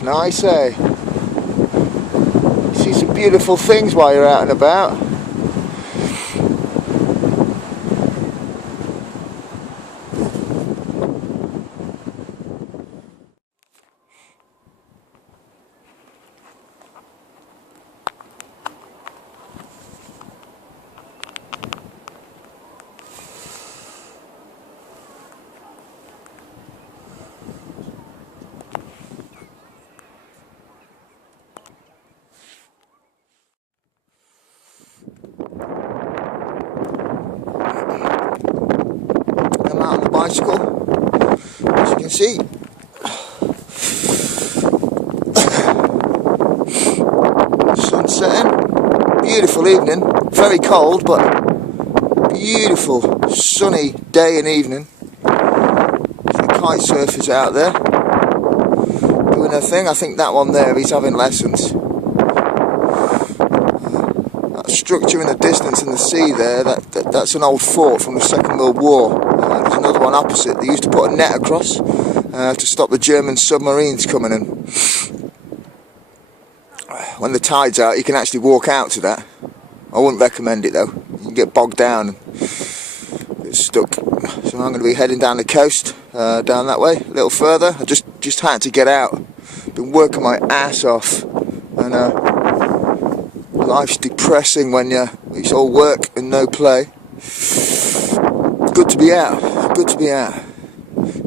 It's nice, eh? You see some beautiful things while you're out and about. I'm out on the bicycle, as you can see. Sun setting, beautiful evening, very cold but beautiful sunny day and evening. The kite surfers out there doing their thing. I think that one there, he's having lessons. That structure in the distance in the sea there, that's an old fort from the Second World War. There's another one opposite. They used to put a net across to stop the German submarines coming in. When the tide's out, you can actually walk out to that. I wouldn't recommend it though. You can get bogged down and get stuck. So I'm going to be heading down the coast, down that way, a little further. I just had to get out. Been working my ass off, and life's depressing when it's all work and no play. Good to be out. Good to be out.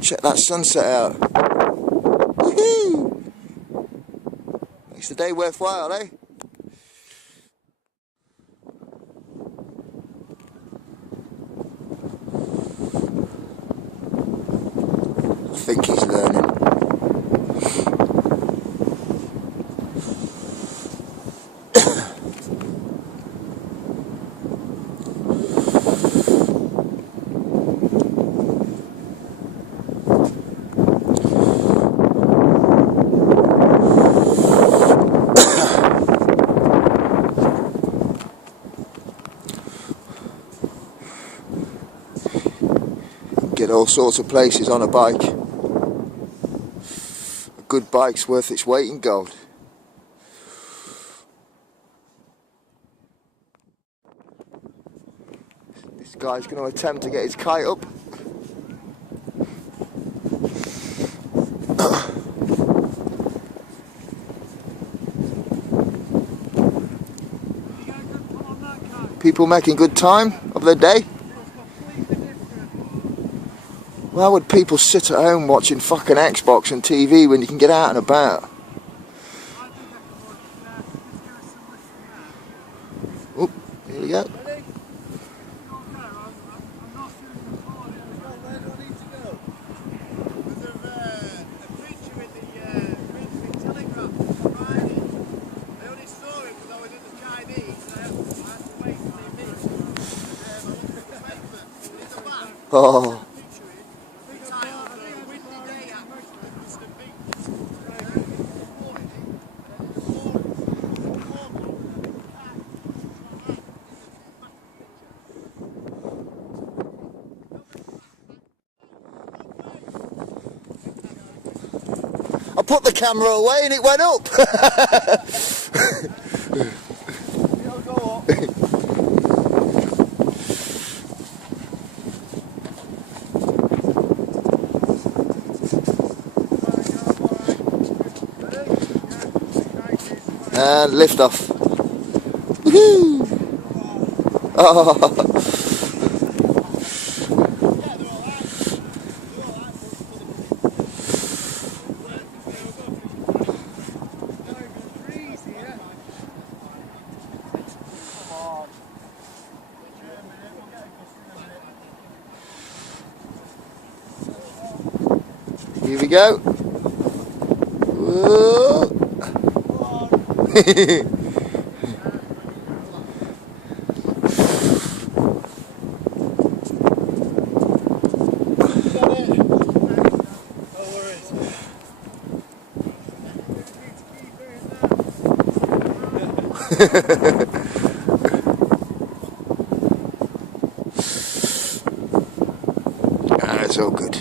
Check that sunset out. Woohoo! Makes the day worthwhile, eh? I think he's learning. Get all sorts of places on a bike. A good bike's worth its weight in gold. This guy's going to attempt to get his kite up. People making good time of their day. Why would people sit at home watching fucking Xbox and TV when you can get out and about? Oh, here we go. Oh. I put the camera away and it went up. And lift off. Woohoo! Oh. Here we go. Whoa. It's all good.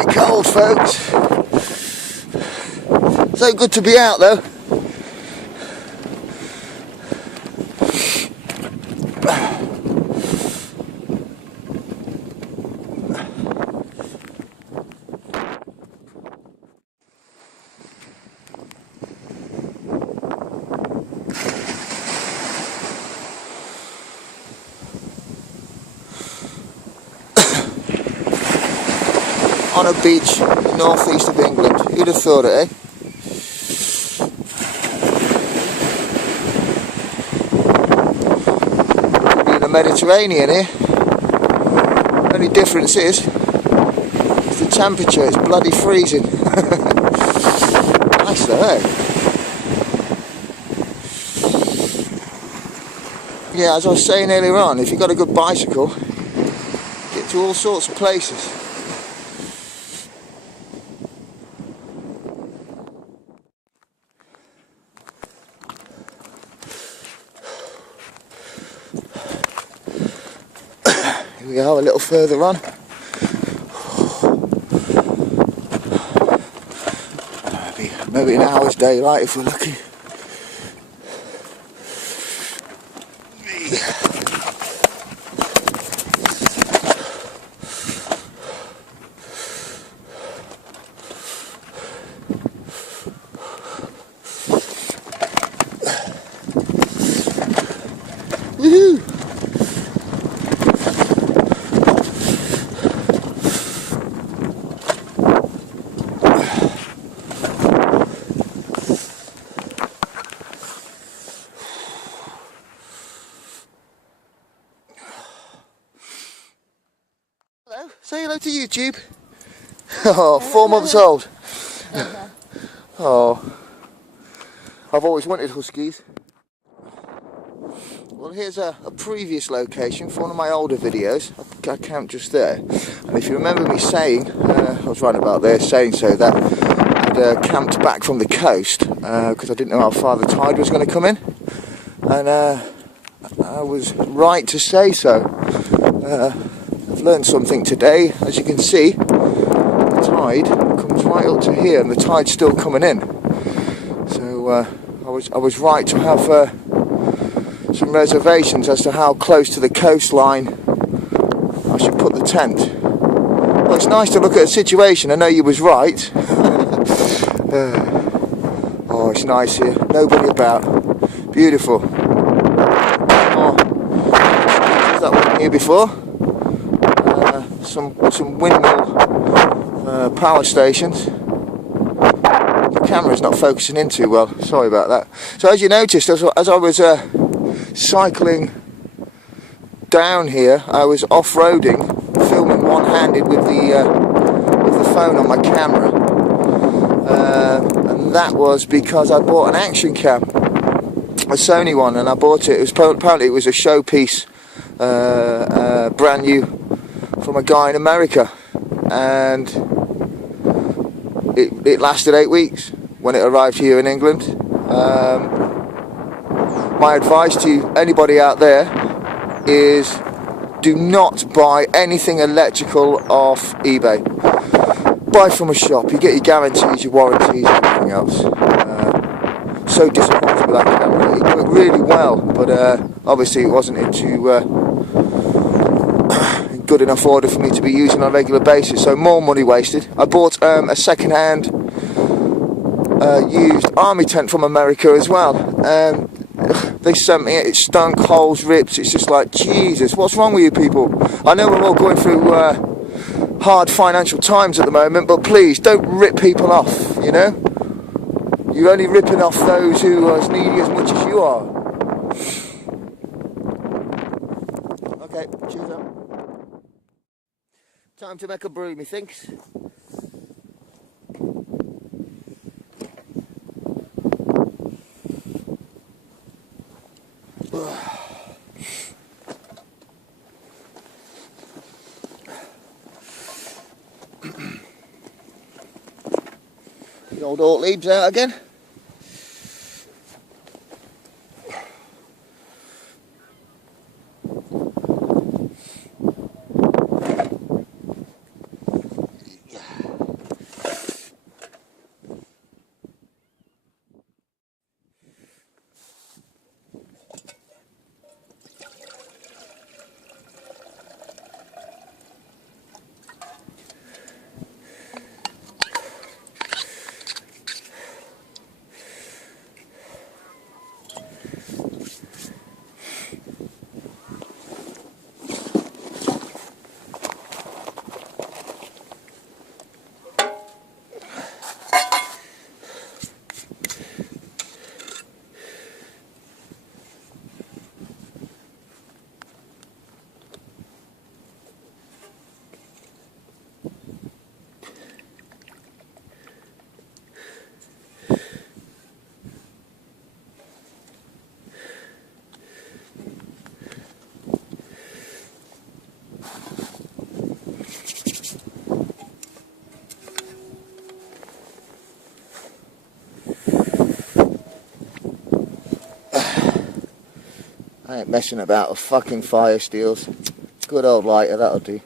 getting cold, folks. So good to be out though. On a beach in the northeast of England. Who'd have thought it, eh? Could be in the Mediterranean here. Only difference is the temperature, it's bloody freezing. Nice though, eh? Yeah, as I was saying earlier on, if you've got a good bicycle, get to all sorts of places. Here we go, a little further on. Maybe an hour's daylight if we're lucky. Woohoo! Hello, say hello to YouTube. Oh, 4 months old. Oh, I've always wanted huskies. Well, here's a previous location for one of my older videos. I camped just there, and if you remember me saying, I was right about there saying so, that I'd camped back from the coast because I didn't know how far the tide was going to come in, and I was right to say so. I've learned something today. As you can see, the tide comes right up to here, and the tide's still coming in. So I was right to have some reservations as to how close to the coastline I should put the tent. Well, it's nice to look at a situation. I know you was right. Oh, it's nice here. Nobody about. Beautiful. Oh, that wasn't here before. Some windmill power stations. The camera's not focusing in too well. Sorry about that. So as you noticed, as I was cycling down here, I was off-roading, filming one-handed with the phone on my camera, and that was because I bought an action cam, a Sony one, and I bought it. It was apparently it was a showpiece, brand new from a guy in America, and it lasted 8 weeks when it arrived here in England. My advice to anybody out there is do not buy anything electrical off eBay. Buy from a shop. You get your guarantees, your warranties, everything else. So disappointed with that camera. It worked really well, but obviously it wasn't into good enough order for me to be using on a regular basis, so more money wasted. I bought a second-hand used army tent from America as well. They sent me it, it stunk, holes, rips. It's just like, Jesus, what's wrong with you people? I know we're all going through hard financial times at the moment, but please don't rip people off, you know? You're only ripping off those who are as needy as much as you are. Okay, cheers out. Time to make a brew, methinks. The old oak leaves out again. I ain't messing about with fucking fire steels. Good old lighter, that'll do.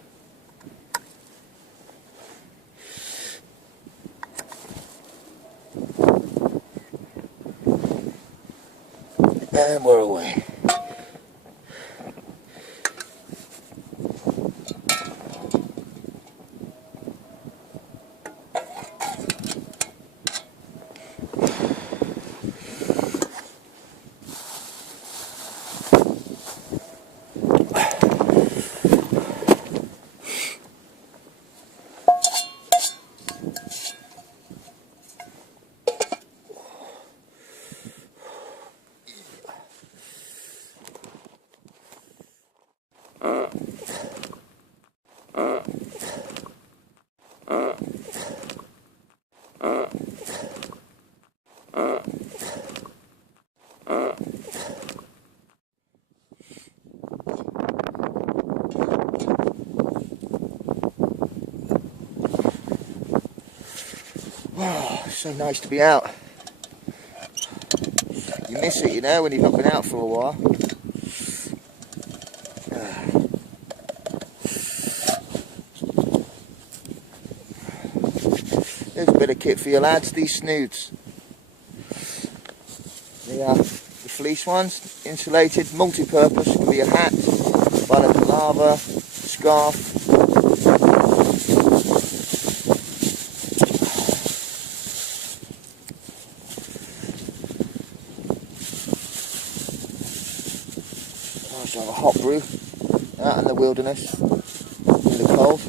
And we're away. Oh, so nice to be out. You miss it, you know, when you've not been out for a while. There's a bit of kit for your lads, these snoods. The fleece ones, insulated, multi-purpose, can be a hat, balaclava, scarf. Nice to have a hot brew out in the wilderness, in the cold.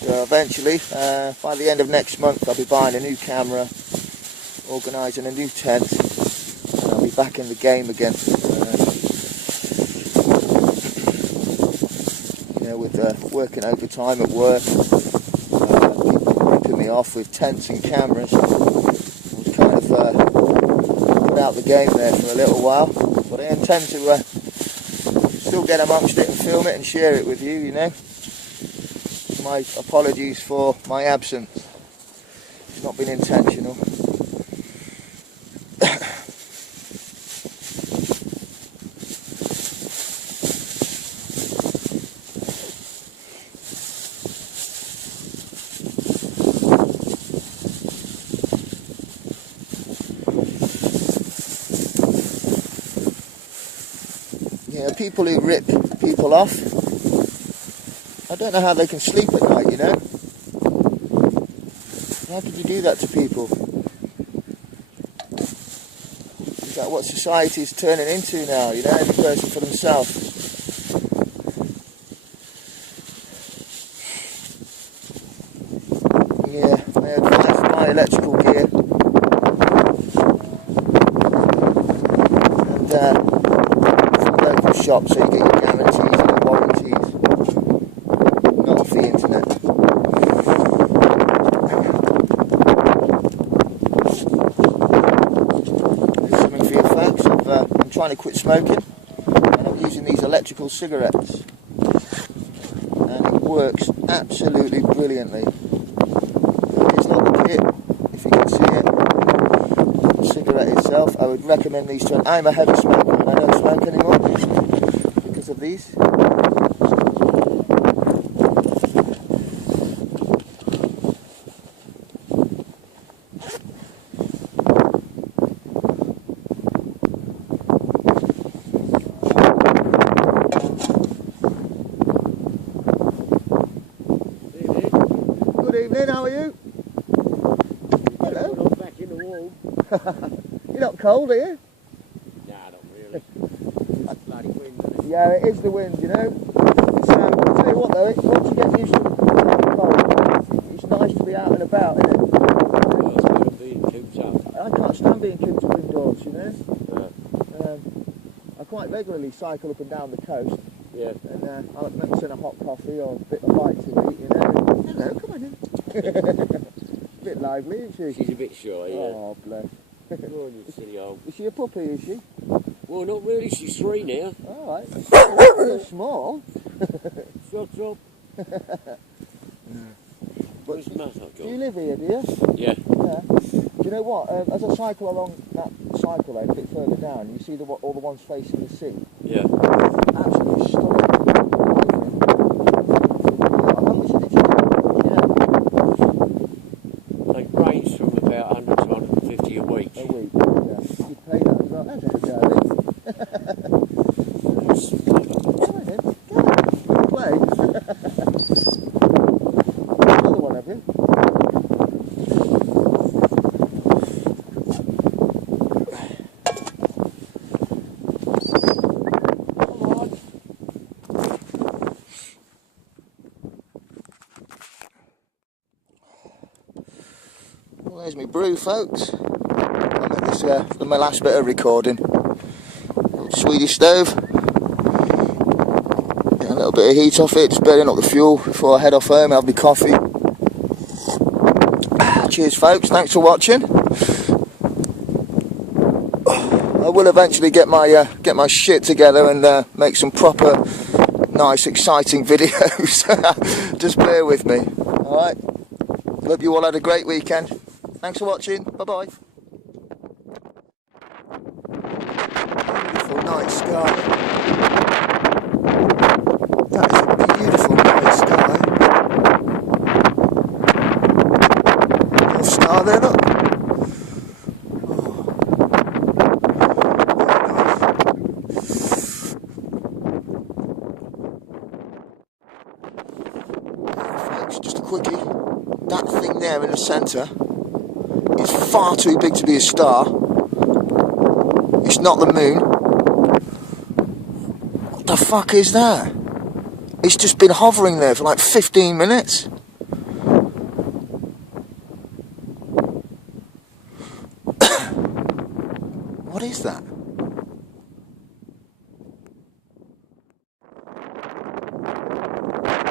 So eventually, by the end of next month, I'll be buying a new camera, organising a new tent, and I'll be back in the game again. With working overtime at work, people ripping me off with tents and cameras. I was kind of put out the game there for a little while, but I intend to still get amongst it and film it and share it with you, you know. My apologies for my absence. It's not been intentional. Yeah, people who rip people off, I don't know how they can sleep at night, you know? How could you do that to people? Is that what society's turning into now, you know? Every person for themselves. Yeah, I advise to buy electrical gear. And local shop, so you get your guarantees and your warranties, not off the internet. There's something for you folks. I'm trying to quit smoking, and I'm using these electrical cigarettes, and it works absolutely brilliantly. It's not the kit, if you can see it. The cigarette itself, I would recommend these to. I'm a heavy smoker and I don't smoke anymore because of these. Good evening, how are you? Hello. I'm back in the wall. You're not cold, are you? Nah, not really. It's bloody wind, isn't it? Yeah, it is the wind, you know. It's, I'll tell you what though, once you get used to the cold, it's nice to be out and about, isn't it? Well, it's good to be cooped up. I can't stand being cooped up indoors, you know. Yeah. I quite regularly cycle up and down the coast, Yeah. and I'll mix in a hot coffee or a bit of bite to eat, you know. Hello, come on in. A bit lively, isn't she? She's a bit shy, yeah. Oh, bless. Go on, you silly old. Is she a puppy, is she? Well, not really. She's 3 now. Alright. You're small. Shut up. What's the matter, Do you John? live here, do you? Yeah. Yeah. Do you know what? As I cycle along that cycle lane a bit further down, you see all the ones facing the sea. Yeah. Absolutely stunning. How long is it that you do? Yeah. They range from about 100 to 150 a week. A week. Yeah. You pay that as well. That's a good idea. Come on then. Come on. Play. Another one, have you? Well, there's my brew, folks. I'm at this, my last bit of recording. Swedish stove. Get a little bit of heat off it, just burning up the fuel before I head off home, have my coffee. Cheers, folks. Thanks for watching. I will eventually get my shit together and make some proper, nice, exciting videos. Just bear with me. All right. Hope you all had a great weekend. Thanks for watching. Bye bye. Beautiful night sky. That is a beautiful night sky. Little star there, look. Just a quickie, that thing there in the centre is far too big to be a star. It's not the moon. What the fuck is that? It's just been hovering there for like 15 minutes. What is that?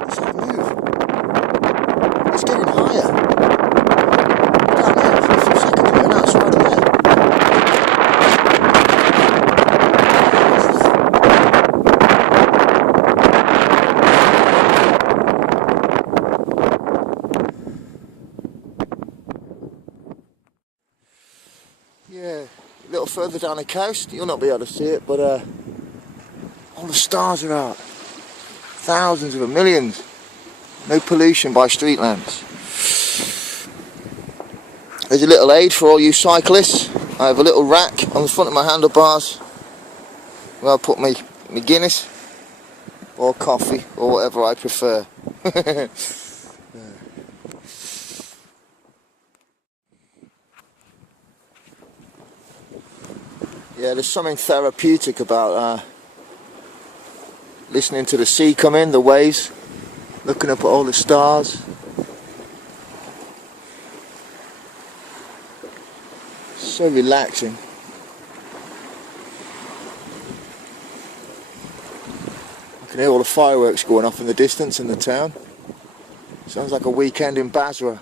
Does that move? It's getting higher. Down there, for a few seconds ago, now it's right there. Yeah, a little further down the coast, you'll not be able to see it, but all the stars are out. Thousands of them, millions. No pollution by street lamps. There's a little aid for all you cyclists. I have a little rack on the front of my handlebars where I put my Guinness or coffee or whatever I prefer. Yeah, there's something therapeutic about listening to the sea come in, the waves, looking up at all the stars. So relaxing. I can hear all the fireworks going off in the distance in the town. Sounds like a weekend in Basra.